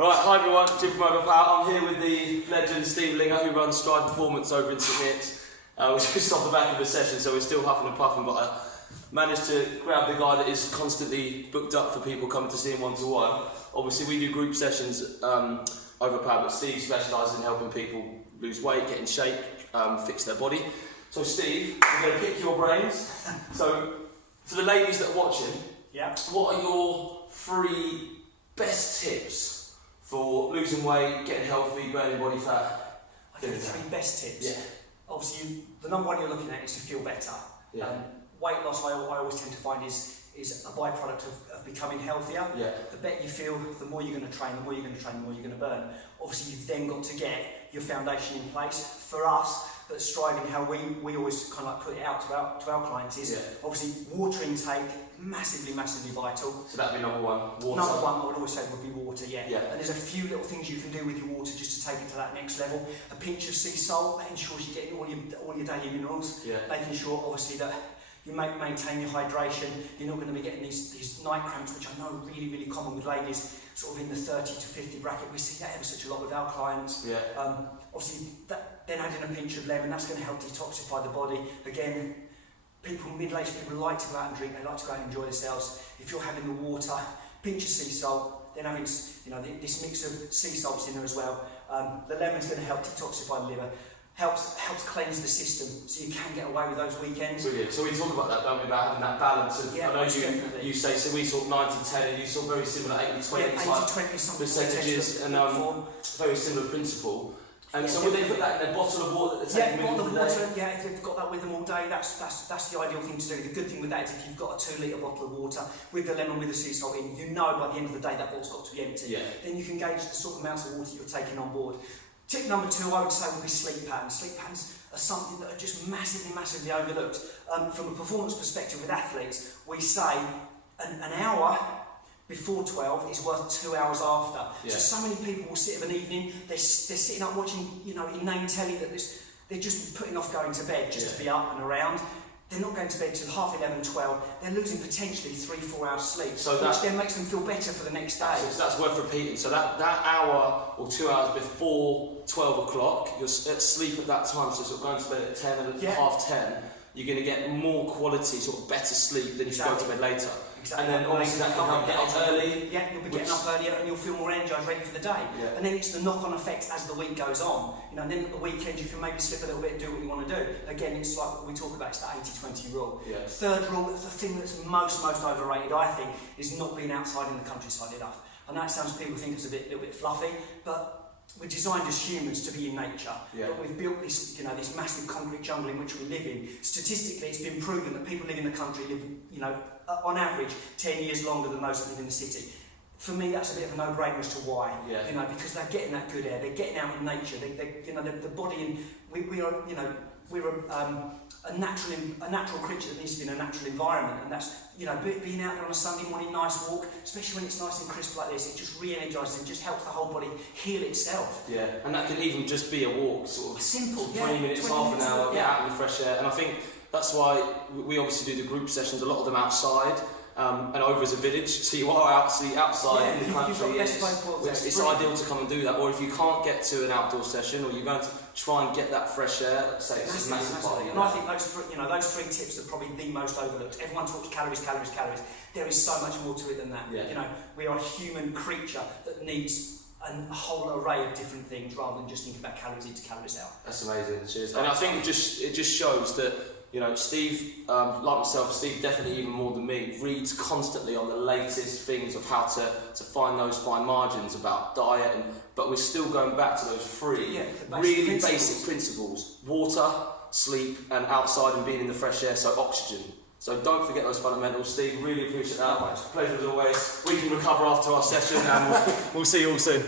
Alright, hi everyone, Jim from Mobile Power. I'm here with the legend Steve Linger, who runs Stride Performance over in St Neots. We're just off the back of the session, so we're still huffing and puffing, but I managed to grab the guy that is constantly booked up for people coming to see him one-to-one. Obviously we do group sessions over Power, but Steve specialises in helping people lose weight, get in shape, fix their body. So Steve, we're going to pick your brains. So for the ladies that are watching, what are your 3 best tips for losing weight, getting healthy, burning body fat? I think the 3 best tips. Yeah. Obviously, the number one you're looking at is to feel better. Yeah. Weight loss, I always tend to find is a byproduct of becoming healthier. Yeah. The better you feel, the more you're going to train, the more you're going to train, the more you're going to burn. Obviously, you've then got to get your foundation in place. For us, that's striving, how we always kind of like put it out to our clients is obviously water intake, massively vital. So that'd be number 1, water. Number 1, I would always say, would be water, Yeah. And there's a few little things you can do with your water just to take it to that next level. A pinch of sea salt, that ensures you're getting all your daily minerals. Yeah. Making sure, obviously, that you maintain your hydration. You're not going to be getting these night cramps, which I know are really common with ladies, sort of in the 30 to 50 bracket. We see that ever such a lot with our clients. Yeah. Obviously, then adding a pinch of lemon, that's going to help detoxify the body. Again, middle-aged people like to go out and drink, they like to go out and enjoy themselves. If you're having the water, pinch of sea salt, then having this mix of sea salts in there as well. The lemon's going to help detoxify the liver, helps cleanse the system, so you can get away with those weekends. Brilliant. So we talk about that, don't we, about having that balance of, I know you say, so we talk 90-10 and you talk very similar 80-20 percentages and very similar principle. And so would they put that in their bottle of water that they're taking bottle with of them water, if they've got that with them all day, that's the ideal thing to do. The good thing with that is if you've got a 2-litre bottle of water with the lemon, with the sea salt in, you know by the end of the day that bottle's got to be empty. Yeah. Then you can gauge the sort of amounts of water you're taking on board. Tip number 2, I would say, would be sleep patterns. Sleep patterns are something that are just massively overlooked. From a performance perspective with athletes, we say an hour before 12 is worth 2 hours after. Yeah. So many people will sit of an evening, they're sitting up watching, inane telly that they're just putting off going to bed just to be up and around. They're not going to bed till 11:30, 12. They're losing potentially 3-4 hours sleep, which then makes them feel better for the next day. So that's worth repeating. So that hour or 2 hours before 12 o'clock, you're at sleep at that time, so sort of going to bed at 10 and half 10, you're going to get more quality, sort of better sleep than if you go to bed later. Exactly. And then obviously that can help get up early. Yeah, you'll be getting up earlier and you'll feel more energised, ready for the day. Yeah. And then it's the knock-on effect as the week goes on. And then at the weekend you can maybe slip a little bit and do what you want to do. Again, it's like what we talk about, it's the 80-20 rule. Yeah. Third rule, the thing that's most overrated, I think, is not being outside in the countryside enough. I know it sounds, people think it's a little bit fluffy, but we're designed as humans to be in nature, but we've built this, this massive concrete jungle in which we live in. Statistically, it's been proven that people live in the country live, on average, 10 years longer than those that live in the city. For me, that's a bit of a no-brainer as to why. Yeah. Because they're getting that good air, they're getting out in nature. The body, we're a natural creature that needs to be in a natural environment, and that's being out there on a Sunday morning, nice walk, especially when it's nice and crisp like this. It just re-energises and just helps the whole body heal itself. Yeah, and that can even just be a walk, sort of simple, 20 minutes, half an hour, get out in the fresh air. And I think that's why we obviously do the group sessions, a lot of them outside. And over as a village, so you are outside in the country. It's ideal to come and do that. Or if you can't get to an outdoor session, or you're going to try and get that fresh air, say it's a massive part. And I think those 3 tips are probably the most overlooked. Everyone talks calories. There is so much more to it than that. Yeah. We are a human creature that needs a whole array of different things rather than just thinking about calories in to calories out. That's amazing. Cheers. And I think it just shows that. Steve, like myself, Steve definitely even more than me, reads constantly on the latest things of how to find those fine margins about diet, but we're still going back to those 3 really basic principles: water, sleep, and outside and being in the fresh air, so oxygen. So don't forget those fundamentals. Steve, really appreciate that. Pleasure as always. We can recover after our session and we'll see you all soon.